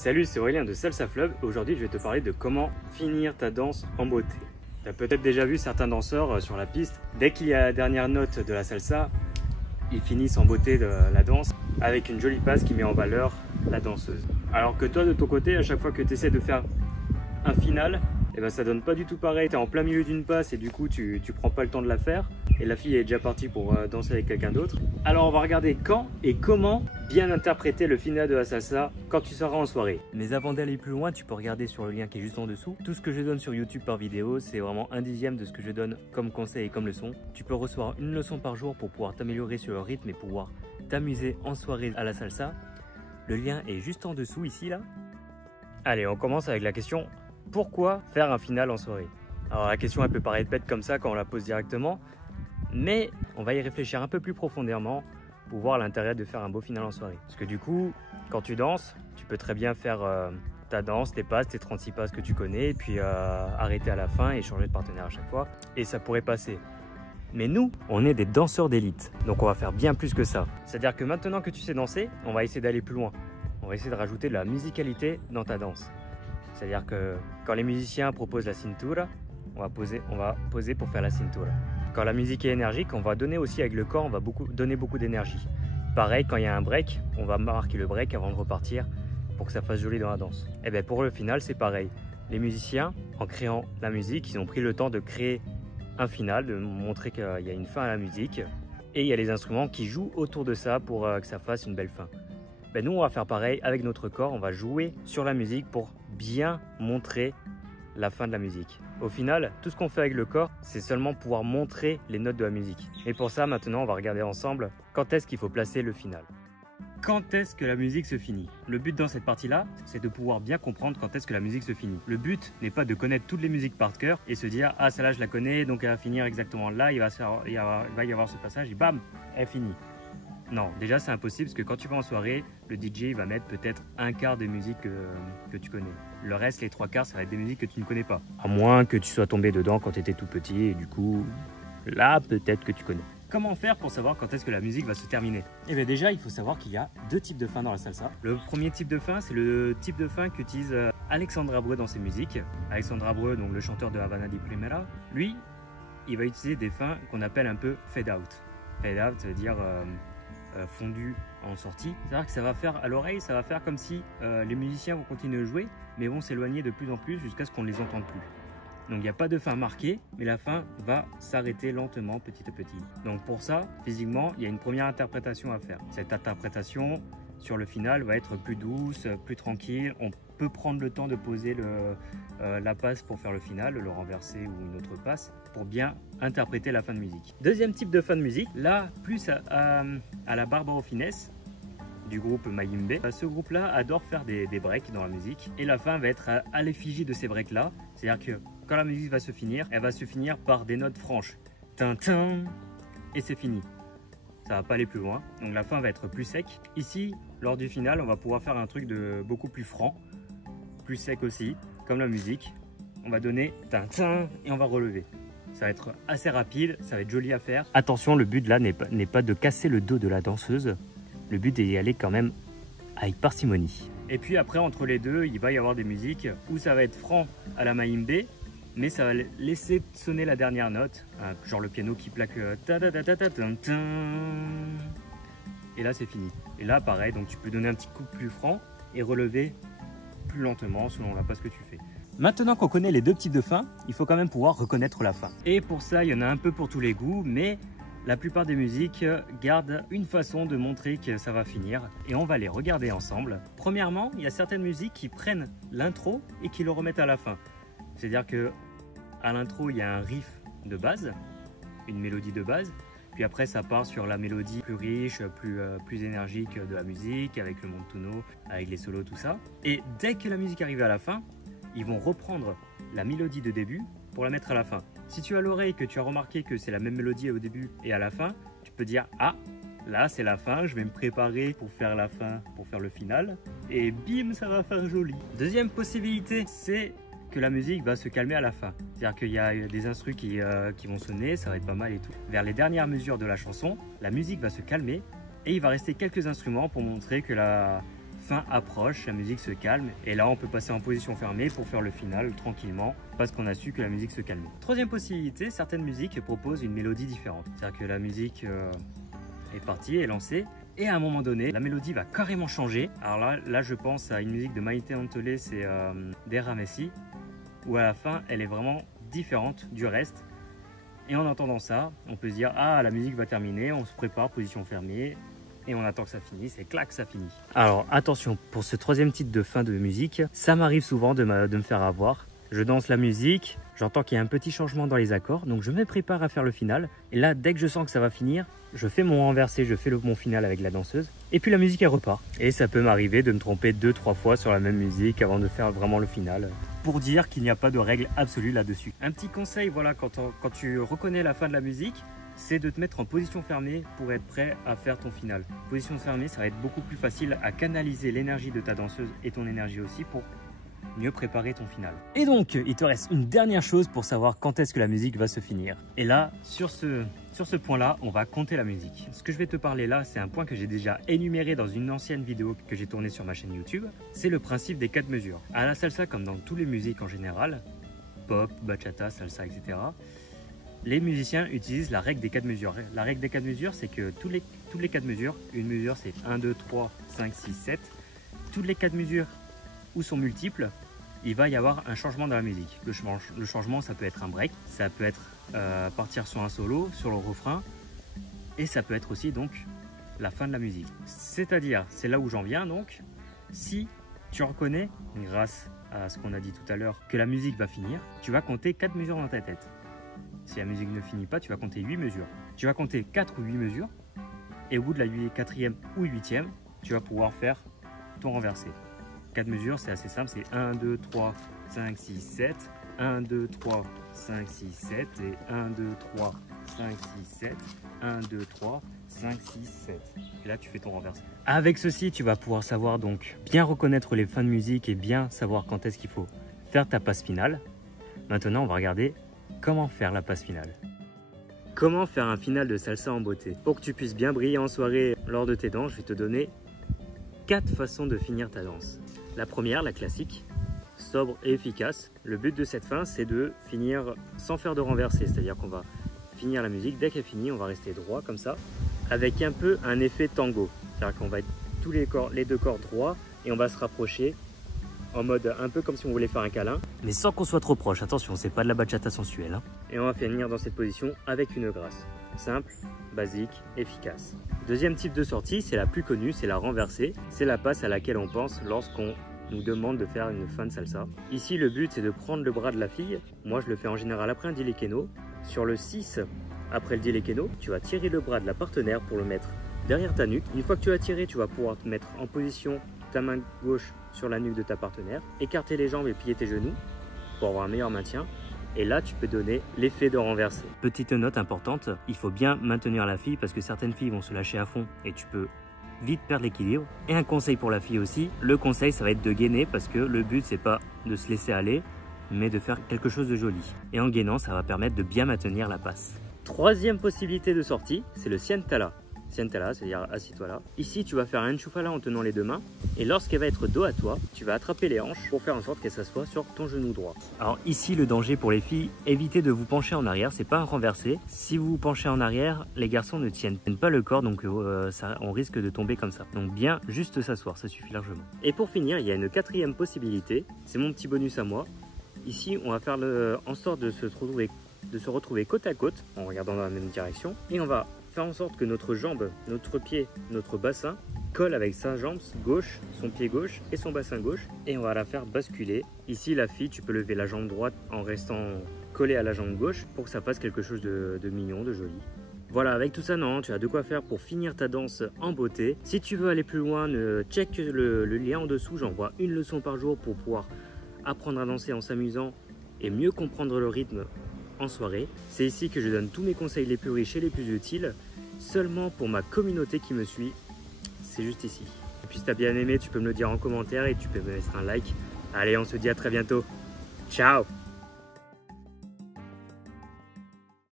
Salut, c'est Aurélien de Salsa Flub. Aujourd'hui, je vais te parler de comment finir ta danse en beauté. Tu as peut-être déjà vu certains danseurs sur la piste. Dès qu'il y a la dernière note de la salsa, ils finissent en beauté de la danse avec une jolie passe qui met en valeur la danseuse. Alors que toi, de ton côté, à chaque fois que tu essaies de faire un final, eh ben, ça donne pas du tout pareil. Tu es en plein milieu d'une passe et du coup, tu prends pas le temps de la faire. Et la fille est déjà partie pour danser avec quelqu'un d'autre. Alors on va regarder quand et comment bien interpréter le final de la salsa quand tu seras en soirée. Mais avant d'aller plus loin, tu peux regarder sur le lien qui est juste en dessous. Tout ce que je donne sur YouTube par vidéo, c'est vraiment 1/10 de ce que je donne comme conseil et comme leçon. Tu peux recevoir une leçon par jour pour pouvoir t'améliorer sur le rythme et pouvoir t'amuser en soirée à la salsa. Le lien est juste en dessous ici là. Allez, on commence avec la question: pourquoi faire un final en soirée? Alors la question elle peut paraître bête comme ça quand on la pose directement, mais on va y réfléchir un peu plus profondément pour voir l'intérêt de faire un beau final en soirée. Parce que du coup, quand tu danses, tu peux très bien faire ta danse, tes passes, tes 36 passes que tu connais, et puis arrêter à la fin et changer de partenaire à chaque fois, et ça pourrait passer. Mais nous, on est des danseurs d'élite, donc on va faire bien plus que ça. C'est-à-dire que maintenant que tu sais danser, on va essayer d'aller plus loin. On va essayer de rajouter de la musicalité dans ta danse. C'est-à-dire que quand les musiciens proposent la cintura, on va poser pour faire la cintura. Quand la musique est énergique, on va donner aussi avec le corps, on va donner beaucoup d'énergie. Pareil, quand il y a un break, on va marquer le break avant de repartir pour que ça fasse joli dans la danse. Et bien pour le final, c'est pareil. Les musiciens, en créant la musique, ils ont pris le temps de créer un final, de montrer qu'il y a une fin à la musique. Et il y a les instruments qui jouent autour de ça pour que ça fasse une belle fin. Ben nous, on va faire pareil avec notre corps, on va jouer sur la musique pour bien montrer la fin de la musique. Au final, tout ce qu'on fait avec le corps, c'est seulement pouvoir montrer les notes de la musique. Et pour ça, maintenant, on va regarder ensemble quand est-ce qu'il faut placer le final. Quand est-ce que la musique se finit? Le but dans cette partie-là, c'est de pouvoir bien comprendre quand est-ce que la musique se finit. Le but n'est pas de connaître toutes les musiques par cœur et se dire « Ah, celle-là, je la connais, donc elle va finir exactement là, il va y avoir ce passage et bam, elle finit ». Non, déjà c'est impossible parce que quand tu vas en soirée, le DJ va mettre peut-être un quart des musiques que tu connais. Le reste, les 3/4, ça va être des musiques que tu ne connais pas. À moins que tu sois tombé dedans quand tu étais tout petit et du coup, là peut-être que tu connais. Comment faire pour savoir quand est-ce que la musique va se terminer? Eh bien déjà, il faut savoir qu'il y a deux types de fins dans la salsa. Le premier type de fin, c'est le type de fin qu'utilise Alexandre Abreu dans ses musiques. Alexandre Abreu, donc le chanteur de Havana di Primera, lui, il va utiliser des fins qu'on appelle un peu fade out. Fade out, ça veut dire fondu en sortie. C'est-à-dire que ça va faire à l'oreille, ça va faire comme si les musiciens vont continuer de jouer, mais vont s'éloigner de plus en plus jusqu'à ce qu'on ne les entende plus. Donc il n'y a pas de fin marquée, mais la fin va s'arrêter lentement, petit à petit. Donc pour ça, physiquement, il y a une première interprétation à faire. Cette interprétation sur le final va être plus douce, plus tranquille. On peut prendre le temps de poser la passe pour faire le final, le renverser ou une autre passe, pour bien interpréter la fin de musique. Deuxième type de fin de musique, là, plus à la Barbaro Finesse, du groupe Mayimbe. Ce groupe-là adore faire des breaks dans la musique et la fin va être à l'effigie de ces breaks-là. C'est-à-dire que quand la musique va se finir, elle va se finir par des notes franches. Tintin, et c'est fini. Ça va pas aller plus loin, donc la fin va être plus sec. Ici, lors du final, on va pouvoir faire un truc de beaucoup plus franc, plus sec aussi, comme la musique. On va donner tintin et on va relever. Ça va être assez rapide, ça va être joli à faire. Attention, le but là n'est pas de casser le dos de la danseuse. Le but est d'y aller quand même avec parcimonie. Et puis après, entre les deux, il va y avoir des musiques où ça va être franc à la Mayimbe, mais ça va laisser sonner la dernière note, genre le piano qui plaque et là c'est fini. Et là pareil, donc tu peux donner un petit coup plus franc et relever plus lentement selon la passe que tu fais. Maintenant qu'on connaît les deux types de fin, il faut quand même pouvoir reconnaître la fin. Et pour ça, il y en a un peu pour tous les goûts, mais la plupart des musiques gardent une façon de montrer que ça va finir et on va les regarder ensemble. Premièrement, il y a certaines musiques qui prennent l'intro et qui le remettent à la fin. C'est-à-dire que à l'intro, il y a un riff de base, une mélodie de base, puis après ça part sur la mélodie plus riche, plus énergique de la musique, avec le montuno, avec les solos, tout ça. Et dès que la musique arrive à la fin, ils vont reprendre la mélodie de début pour la mettre à la fin. Si tu as l'oreille que tu as remarqué que c'est la même mélodie au début et à la fin, tu peux dire « Ah, là c'est la fin, je vais me préparer pour faire la fin, pour faire le final. » Et bim, ça va faire joli. Deuxième possibilité, c'est que la musique va se calmer à la fin. C'est-à-dire qu'il y a des instrus qui vont sonner, ça va être pas mal et tout. Vers les dernières mesures de la chanson, la musique va se calmer et il va rester quelques instruments pour montrer que la fin approche, la musique se calme et là on peut passer en position fermée pour faire le final tranquillement parce qu'on a su que la musique se calmait. Troisième possibilité, certaines musiques proposent une mélodie différente. C'est-à-dire que la musique est partie, est lancée et à un moment donné, la mélodie va carrément changer. Alors là je pense à une musique de Maïté Antolé, c'est Dera Messi, où à la fin elle est vraiment différente du reste. Et en entendant ça, on peut se dire ah la musique va terminer, on se prépare, position fermée. Et on attend que ça finisse et clac, ça finit. Alors attention, pour ce troisième titre de fin de musique, ça m'arrive souvent de me faire avoir. Je danse la musique, j'entends qu'il y a un petit changement dans les accords, donc je me prépare à faire le final. Et là, dès que je sens que ça va finir, je fais mon renversé, je fais mon final avec la danseuse. Et puis la musique, elle repart. Et ça peut m'arriver de me tromper 2-3 fois sur la même musique avant de faire vraiment le final. Pour dire qu'il n'y a pas de règle absolue là-dessus. Un petit conseil, voilà, quand tu reconnais la fin de la musique, c'est de te mettre en position fermée pour être prêt à faire ton final. Position fermée, ça va être beaucoup plus facile à canaliser l'énergie de ta danseuse et ton énergie aussi pour mieux préparer ton final. Et donc, il te reste une dernière chose pour savoir quand est-ce que la musique va se finir. Et là, sur ce point-là, on va compter la musique. Ce que je vais te parler là, c'est un point que j'ai déjà énuméré dans une ancienne vidéo que j'ai tournée sur ma chaîne YouTube. C'est le principe des 4 mesures. À la salsa, comme dans toutes les musiques en général, pop, bachata, salsa, etc., les musiciens utilisent la règle des 4 mesures. La règle des 4 mesures, c'est que toutes les 4 mesures, une mesure c'est 1, 2, 3, 5, 6, 7. Toutes les 4 mesures où sont multiples, il va y avoir un changement dans la musique. Le changement, ça peut être un break, ça peut être partir sur un solo, sur le refrain, et ça peut être aussi donc la fin de la musique. C'est-à-dire, c'est là où j'en viens donc, si tu reconnais, grâce à ce qu'on a dit tout à l'heure, que la musique va finir, tu vas compter 4 mesures dans ta tête. Si la musique ne finit pas, tu vas compter 8 mesures. Tu vas compter 4 ou 8 mesures, et au bout de la 4e ou 8e, tu vas pouvoir faire ton renversé. 4 mesures, c'est assez simple, c'est 1, 2, 3, 5, 6, 7, 1, 2, 3, 5, 6, 7, et 1, 2, 3, 5, 6, 7, 1, 2, 3, 5, 6, 7. Et là, tu fais ton renversé. Avec ceci, tu vas pouvoir savoir donc bien reconnaître les fins de musique et bien savoir quand est-ce qu'il faut faire ta passe finale. Maintenant, on va regarder comment faire la passe finale. Comment faire un final de salsa en beauté? Pour que tu puisses bien briller en soirée lors de tes danses, je vais te donner 4 façons de finir ta danse. La première, la classique, sobre et efficace. Le but de cette fin, c'est de finir sans faire de renversé, c'est-à-dire qu'on va finir la musique, dès qu'elle finit, on va rester droit comme ça, avec un peu un effet tango. C'est-à-dire qu'on va être les 2 corps droits et on va se rapprocher en mode un peu comme si on voulait faire un câlin, mais sans qu'on soit trop proche. Attention, c'est pas de la bachata sensuelle. Hein. Et on va finir dans cette position avec une grâce. Simple, basique, efficace. Deuxième type de sortie, c'est la plus connue, c'est la renversée. C'est la passe à laquelle on pense lorsqu'on nous demande de faire une fin de salsa. Ici, le but, c'est de prendre le bras de la fille. Moi, je le fais en général après un dilekeno. Sur le 6, après le dilekeno, tu vas tirer le bras de la partenaire pour le mettre derrière ta nuque. Une fois que tu as tiré, tu vas pouvoir te mettre en position, ta main gauche sur la nuque de ta partenaire, écarter les jambes et plier tes genoux pour avoir un meilleur maintien. Et là, tu peux donner l'effet de renversé. Petite note importante, il faut bien maintenir la fille parce que certaines filles vont se lâcher à fond et tu peux vite perdre l'équilibre. Et un conseil pour la fille aussi, le conseil ça va être de gainer parce que le but c'est pas de se laisser aller, mais de faire quelque chose de joli. Et en gainant, ça va permettre de bien maintenir la passe. Troisième possibilité de sortie, c'est le sientala. Sientala, c'est-à-dire assis-toi là. Ici, tu vas faire un enchufala en tenant les 2 mains. Et lorsqu'elle va être dos à toi, tu vas attraper les hanches pour faire en sorte qu'elle s'assoie sur ton genou droit. Alors ici, le danger pour les filles, évitez de vous pencher en arrière. C'est pas un renversé. Si vous vous penchez en arrière, les garçons ne tiennent pas le corps, donc on risque de tomber comme ça. Donc bien, juste s'asseoir, ça suffit largement. Et pour finir, il y a une 4e possibilité. C'est mon petit bonus à moi. Ici, on va faire en sorte de se retrouver côte à côte, en regardant dans la même direction. Et on va faire en sorte que notre jambe, notre pied, notre bassin colle avec sa jambe gauche, son pied gauche et son bassin gauche. Et on va la faire basculer. Ici, la fille, tu peux lever la jambe droite en restant collé à la jambe gauche pour que ça fasse quelque chose de mignon, de joli. Voilà, avec tout ça, non, tu as de quoi faire pour finir ta danse en beauté. Si tu veux aller plus loin, check le lien en dessous. J'envoie une leçon par jour pour pouvoir apprendre à danser en s'amusant et mieux comprendre le rythme en soirée. C'est ici que je donne tous mes conseils les plus riches et les plus utiles, seulement pour ma communauté qui me suit. C'est juste ici. Et puis si tu as bien aimé, tu peux me le dire en commentaire et tu peux me laisser un like. Allez, on se dit à très bientôt. Ciao!